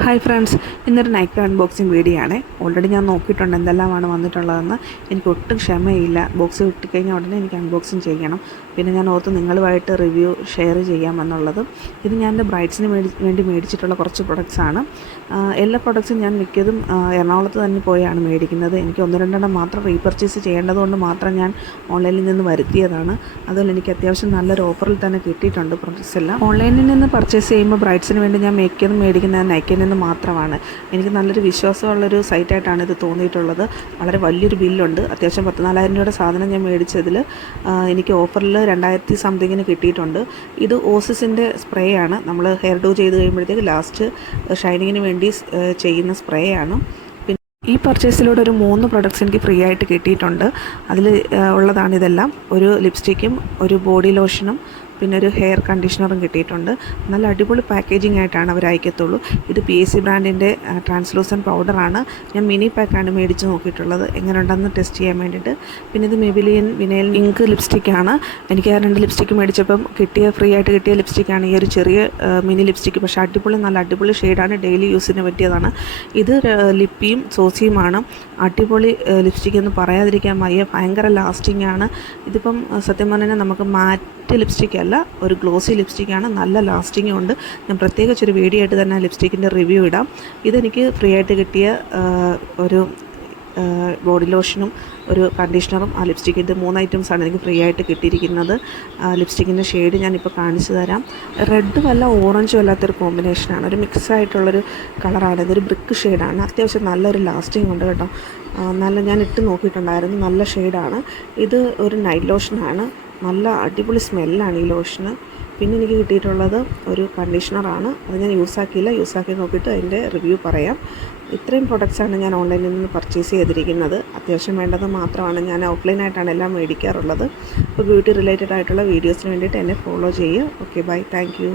Hi friends, ഇന്നൊരു night unboxing video ആണ്. Already ഞാൻ നോക്കിയിട്ടുണ്ട് എന്തെല്ലാമാണ് വന്നിട്ടുള്ളതെന്ന്. എനിക്ക് ഒട്ടും ക്ഷമയില്ല. ബോക്സ് കിട്ടിക്കഴിഞ്ഞാൽ ഉടനെ എനിക്ക് അൺബോക്സിങ് ചെയ്യണം. പിന്നെ ഞാൻ ഓർത്ത് നിങ്ങളുമായിട്ട് റിവ്യൂ ഷെയർ ചെയ്യാമെന്നുള്ളത്. ഇത് ഞാൻ എൻ്റെ ബ്രൈഡ്സിന് വേണ്ടി മേടിച്ചിട്ടുള്ള കുറച്ച് പ്രൊഡക്ട്സാണ്. എല്ലാ പ്രൊഡക്ട്സും ഞാൻ മിക്കതും എറണാകുളത്ത് തന്നെ പോയാണ് മേടിക്കുന്നത്. എനിക്ക് ഒന്ന് രണ്ടെണ്ണം മാത്രം റീപർച്ചേസ് ചെയ്യേണ്ടതുകൊണ്ട് മാത്രം ഞാൻ ഓൺലൈനിൽ നിന്ന് വരുത്തിയതാണ്. അതുപോലെ എനിക്ക് അത്യാവശ്യം നല്ലൊരു ഓഫറിൽ തന്നെ കിട്ടിയിട്ടുണ്ട് പ്രൊഡക്ട്സ് എല്ലാം. ഓൺലൈനിൽ നിന്ന് പർച്ചേസ് ചെയ്യുമ്പോൾ ബ്രൈഡ്സിന് വേണ്ടി ഞാൻ മിക്കതും മേടിക്കുന്നത് നൈക്കിൽ നിന്ന് മാത്രമാണ്. എനിക്ക് നല്ലൊരു വിശ്വാസമുള്ളൊരു സൈറ്റായിട്ടാണ് ഇത് തോന്നിയിട്ടുള്ളത്. വളരെ വലിയൊരു ബില്ലുണ്ട്. അത്യാവശ്യം 14,000 രൂപയുടെ സാധനം ഞാൻ മേടിച്ചതിൽ എനിക്ക് ഓഫറിൽ 2000 സംതിങ്ങിന് കിട്ടിയിട്ടുണ്ട്. ഇത് ഓസിസിൻ്റെ സ്പ്രേ ആണ്. നമ്മൾ ഹെയർ ഡൂ ചെയ്ത് കഴിയുമ്പോഴത്തേക്ക് ലാസ്റ്റ് ഷൈനിങ്ങിന് വേണ്ടി ചെയ്യുന്ന സ്പ്രേ ആണ്. ഈ പർച്ചേസിലൂടെ ഒരു 3 പ്രൊഡക്ട്സ് എനിക്ക് ഫ്രീ ആയിട്ട് കിട്ടിയിട്ടുണ്ട്. അതിൽ ഉള്ളതാണ് ഇതെല്ലാം. ഒരു ലിപ്സ്റ്റിക്കും ഒരു ബോഡി ലോഷനും പിന്നെ ഒരു ഹെയർ കണ്ടീഷണറും കിട്ടിയിട്ടുണ്ട്. നല്ല അടിപൊളി പാക്കേജിംഗ് ആയിട്ടാണ് അവർ അയക്കത്തുള്ളൂ. ഇത് PSC ബ്രാൻഡിൻ്റെ ട്രാൻസ്ലൂസൻറ്റ് പൗഡറാണ്. ഞാൻ മിനി പാക്കാണ് മേടിച്ച് നോക്കിയിട്ടുള്ളത്, എങ്ങനെ ഉണ്ടെന്ന് ടെസ്റ്റ് ചെയ്യാൻ വേണ്ടിയിട്ട്. പിന്നെ ഇത് മെബിലിയൻ വിനൈൽ ഇങ്ക് ലിപ്സ്റ്റിക്കാണ്. എനിക്ക് ആ 2 ലിപ്സ്റ്റിക്ക് മേടിച്ചപ്പം ഫ്രീ ആയിട്ട് കിട്ടിയ ലിപ്സ്റ്റിക്കാണ് ഈ ഒരു ചെറിയ മിനി ലിപ്സ്റ്റിക്ക്. പക്ഷേ നല്ല അടിപൊളി ഷെയ്ഡാണ്, ഡെയിലി യൂസിന് പറ്റിയതാണ്. ഇത് ലിപ്പിയും സോസിയുമാണ്. അടിപൊളി ലിപ്സ്റ്റിക്ക് എന്ന് പറയാതിരിക്കാൻ വയ്യ. ഭയങ്കര ലാസ്റ്റിംഗ് ആണ്. ഇതിപ്പം സത്യം പറഞ്ഞാൽ നമുക്ക് മാറ്റ് ലിപ്സ്റ്റിക് അല്ല, ഒരു ഗ്ലോസി ലിപ്സ്റ്റിക്കാണ്. നല്ല ലാസ്റ്റിംഗും ഉണ്ട്. ഞാൻ പ്രത്യേകിച്ച് ഒരു വീഡിയോ ആയിട്ട് തന്നെ ലിപ്സ്റ്റിക്കിൻ്റെ റിവ്യൂ ഇടാം. ഇതെനിക്ക് ഫ്രീ ആയിട്ട് കിട്ടിയ ഒരു ബോഡി ലോഷനും ഒരു കണ്ടീഷണറും ആ ലിപ്സ്റ്റിക്കിൻ്റെ 3 ഐറ്റംസാണ് എനിക്ക് ഫ്രീ ആയിട്ട് കിട്ടിയിരിക്കുന്നത്. ലിപ്സ്റ്റിക്കിൻ്റെ ഷെയ്ഡ് ഞാനിപ്പോൾ കാണിച്ചു തരാം. റെഡും അല്ല ഓറഞ്ചും അല്ലാത്തൊരു കോമ്പിനേഷനാണ്, ഒരു മിക്സ് ആയിട്ടുള്ളൊരു കളറാണ്. ഇതൊരു ബ്രിക്ക് ഷെയ്ഡാണ്. അത്യാവശ്യം നല്ലൊരു ലാസ്റ്റിംഗ് ഉണ്ട് കേട്ടോ. ഞാൻ ഇട്ട് നോക്കിയിട്ടുണ്ടായിരുന്നു, നല്ല ഷെയ്ഡാണ്. ഇത് ഒരു നൈറ്റ് ലോഷനാണ്. നല്ല അടിപൊളി സ്മെല്ലാണ് ഈ ലോഷന്. പിന്നെ എനിക്ക് കിട്ടിയിട്ടുള്ളത് ഒരു കണ്ടീഷണറാണ്. അത് ഞാൻ യൂസാക്കി നോക്കിയിട്ട് അതിൻ്റെ റിവ്യൂ പറയാം. ഇത്രയും പ്രൊഡക്ട്സാണ് ഞാൻ ഓൺലൈനിൽ നിന്ന് പർച്ചേസ് ചെയ്തിരിക്കുന്നത്. അത്യാവശ്യം വേണ്ടത് മാത്രമാണ്. ഞാൻ ഓഫ്ലൈനായിട്ടാണ് എല്ലാം മേടിക്കാറുള്ളത്. അപ്പോൾ ബ്യൂട്ടി റിലേറ്റഡ് ആയിട്ടുള്ള വീഡിയോസിന് വേണ്ടിയിട്ട് എന്നെ ഫോളോ ചെയ്യുക. Okay, bye, thank U.